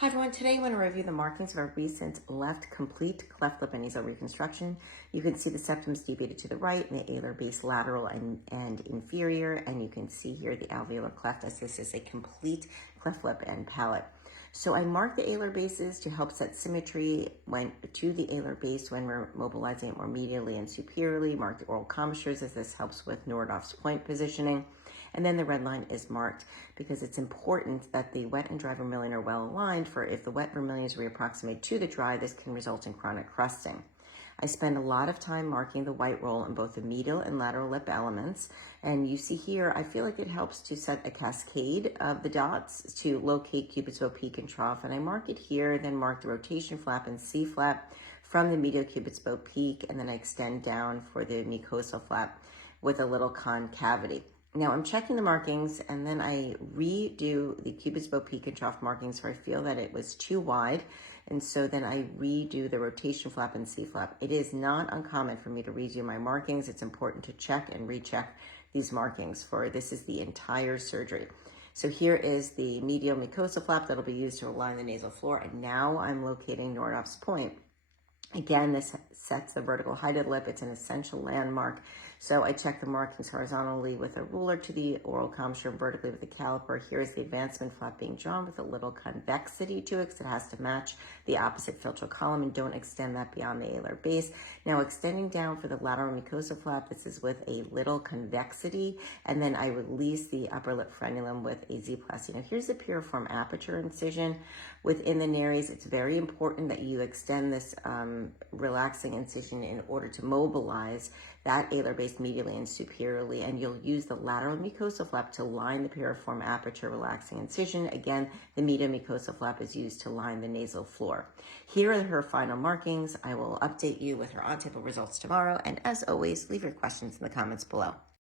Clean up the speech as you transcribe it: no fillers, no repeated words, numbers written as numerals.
Hi everyone, today I want to review the markings of our recent left complete cleft lip and nasal reconstruction. You can see the septum's deviated to the right and the alar base lateral and inferior, and you can see here the alveolar cleft as this is a complete cleft lip and palate. So I marked the alar bases to help set symmetry to the alar base when we're mobilizing it more medially and superiorly. Mark the oral commissures as this helps with Nordhoff's point positioning. And then the red line is marked because it's important that the wet and dry vermilion are well aligned, for if the wet vermilion is reapproximate to the dry, this can result in chronic crusting. I spend a lot of time marking the white roll in both the medial and lateral lip elements. And you see here, I feel like it helps to set a cascade of the dots to locate Cupid's bow peak and trough. And I mark it here, then mark the rotation flap and C flap from the medial Cupid's bow peak, and then I extend down for the mucosal flap with a little concavity. Now I'm checking the markings, and then I redo the Cupid's bow peak and trough markings where I feel that it was too wide. And so then I redo the rotation flap and C flap. It is not uncommon for me to redo my markings. It's important to check and recheck these markings, for this is the entire surgery. So here is the medial mucosal flap that'll be used to align the nasal floor. And now I'm locating Nordhoff's point. Again, this sets the vertical height of the lip. It's an essential landmark. So I check the markings horizontally with a ruler to the oral commissure, vertically with the caliper. Here's the advancement flap being drawn with a little convexity to it because it has to match the opposite filtral column, and don't extend that beyond the alar base. Now extending down for the lateral mucosal flap, this is with a little convexity, and then I release the upper lip frenulum with a Z-plasty. Now here's the piriform aperture incision within the nares. It's very important that you extend this relaxing incision in order to mobilize that alar base medially and superiorly, and you'll use the lateral mucosal flap to line the piriform aperture relaxing incision. Again, the medial mucosal flap is used to line the nasal floor. Here are her final markings. I will update you with her on-table results tomorrow, and as always, leave your questions in the comments below.